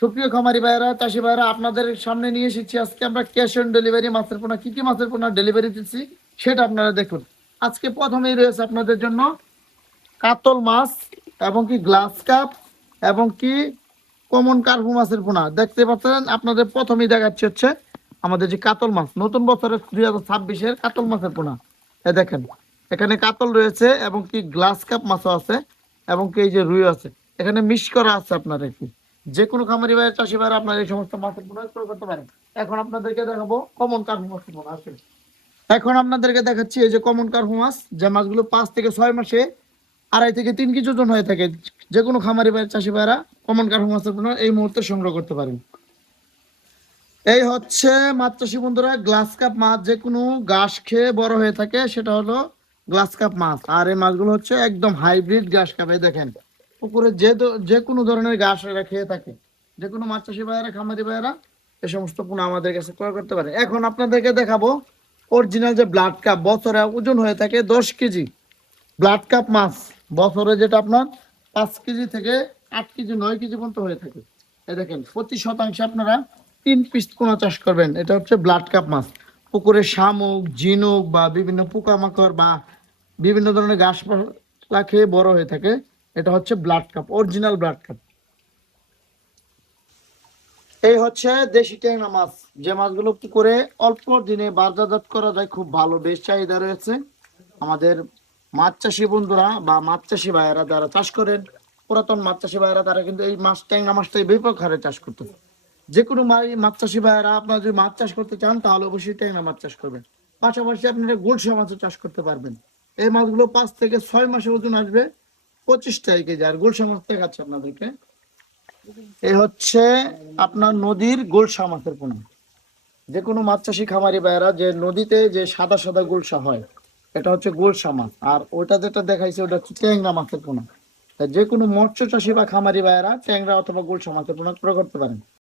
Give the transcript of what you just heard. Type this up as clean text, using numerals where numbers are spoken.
সুপ্রিয় খামারি ভাইরা, চাষি ভাইরা, আপনাদের সামনে নিয়ে এসেছি আজকে আমরা ক্যাশ অন ডেলিভারি মাছের পোনা, কি কি মাছের পোনা ডেলিভারি দিচ্ছি সেটা আপনারা দেখুন। আজকে প্রথমেই রয়েছে আপনাদের জন্য কাতল মাছ এবং কি গ্লাস কাপ এবং কি কমন কার্পু মাছের পোনা দেখতে পাচ্ছেন। আপনাদের প্রথমেই দেখাচ্ছি হচ্ছে আমাদের যে কাতল মাছ, নতুন বছরের 2026-এর কাতল মাছের পোনা। দেখেন এখানে কাতল রয়েছে এবং কি গ্লাস কাপ মাছও আছে এবং কি এই যে রুই আছে, এখানে মিক্স করা আছে। আপনারা কি যে কোনো খামারি ভাইয়ের, চাষি ভাইয়ের আপনারা এই সমস্ত মাছের পোনা ক্রয় করতে পারেন। এখন আপনাদেরকে দেখাবো কমন কার্পু মাছের পোনা আছে। এখন আপনাদেরকে দেখাচ্ছি এই যে কমন কার্পু মাছ, যে মাছগুলো 5 থেকে 6 মাসে 2.5 থেকে 3 কেজি ওজন হয়ে থাকে। যে কোনো খামারি ভাই, চাষি ভাইরা কমন কার্পু মাছের পোনা এই মুহূর্তে সংগ্রহ করতে পারেন। এই হচ্ছে মাছ চাষি বন্ধুরা, গ্লাস কাপ মাছ যে কোনো ঘাস খেয়ে বড় হয়ে থাকে, সেটা হলো গ্লাস কাপ মাছ। আর এই মাছগুলো হচ্ছে একদম হাইব্রিড ঘাস কাপ। এই দেখেন পুকুরে যে কোনো ধরনের ঘাস এরা খেয়ে থাকে। যে কোনো মাছ চাষি ভাইয়েরা, খামারি ভাইয়েরা এই সমস্ত পোনা আমাদের কাছে ক্রয় করতে পারে। এখন আপনাদেরকে দেখাবো অরিজিনাল যে ব্লাড কাপ, বছরে ওজন হয়ে থাকে 10 কেজি ব্লাড কাপ মাছ। বছরে যেটা আপনার 5 কেজি থেকে 8 কেজি 9 কেজি পর্যন্ত হয়ে থাকে। এই দেখেন প্রতি শতাংশে আপনারা 3 পিস পোনা চাষ করবেন। এটা হচ্ছে ব্লাড কাপ মাছ। পুকুরে শামুক, ঝিনুক বা বিভিন্ন পোকামাকড় বা বিভিন্ন ধরনের গাছপালা খেয়ে বড় হয়ে থাকে। এটা হচ্ছে blood carp, original blood carp. এই হচ্ছে দেশি ট্যাংরা মাছ, যে মাছগুলো পুকুরে অল্প দিনে বাজারজাত করা যায়, খুব ভালো, বেশ চাহিদা রয়েছে। আমাদের মাছ চাষি বন্ধুরা বা মাছ চাষি ভাইয়েরা যারা চাষ করেন, পুরাতন মাছ চাষি ভাইয়েরা, তারা কিন্তু এই মাছ, ট্যাংরা মাছটাই ব্যাপক হারে চাষ করতে। যে কোনো মাছ চাষি ভাইয়েরা আপনারা যদি মাছ চাষ করতে চান, তাহলে অবশ্যই ট্যাংরা মাছ চাষ করবেন। পাশাপাশি আপনারা গুলশা মাছও চাষ করতে পারবেন। এই মাছগুলো 5 থেকে 6 মাসে ওজন আসবে 25 কেজি। আর গুলশা মাছ দেখাচ্ছে আপনাদেরকে, এই হচ্ছে আপনার নদীর গুলশা মাছের পোনা। যে কোনো মাছ চাষি খামারি ভাইয়েরা, যে নদীতে যে সাদা সাদা গুলশা হয়, এটা হচ্ছে গুলশা মাছ। আর ওটা যেটা দেখাইছে ওটা হচ্ছে ট্যাংরা মাছের পোনা। যে কোনো মৎস্য চাষি বা খামারি ভাইয়েরা ট্যাংরা অথবা গুলশা মাছের পোনা ক্রয় করতে পারেন।